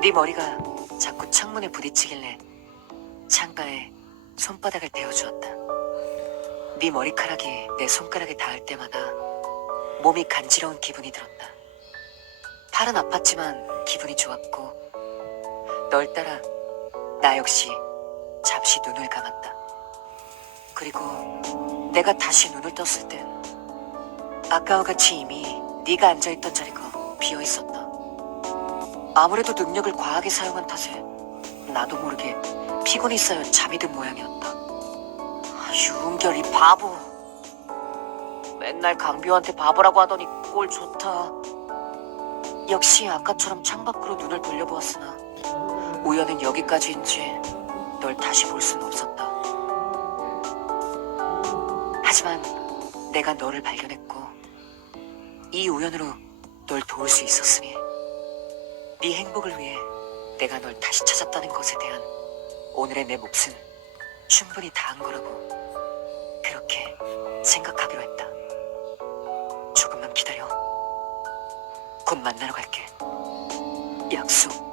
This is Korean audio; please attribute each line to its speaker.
Speaker 1: 네 머리가 자꾸 창문에 부딪히길래 창가에 손바닥을 대어주었다. 네 머리카락이 내 손가락에 닿을 때마다 몸이 간지러운 기분이 들었다. 팔은 아팠지만 기분이 좋았고 널 따라 나 역시 잠시 눈을 감았다. 그리고 내가 다시 눈을 떴을 땐 아까와 같이 이미 네가 앉아있던 자리가 비어 있었다. 아무래도 능력을 과하게 사용한 탓에 나도 모르게 피곤이 쌓여 잠이 든 모양이었다. 아, 유은결 이 바보. 맨날 강비호한테 바보라고 하더니 꼴 좋다. 역시 아까처럼 창밖으로 눈을 돌려보았으나 우연은 여기까지인지 널 다시 볼 수는 없었다. 하지만 내가 너를 발견했고 이 우연으로 널 도울 수 있었으니 네 행복을 위해 내가 널 다시 찾았다는 것에 대한 오늘의 내 몫은 충분히 다한 거라고 그렇게 생각하기로 했다. 조금만 기다려. 곧 만나러 갈게. 약속.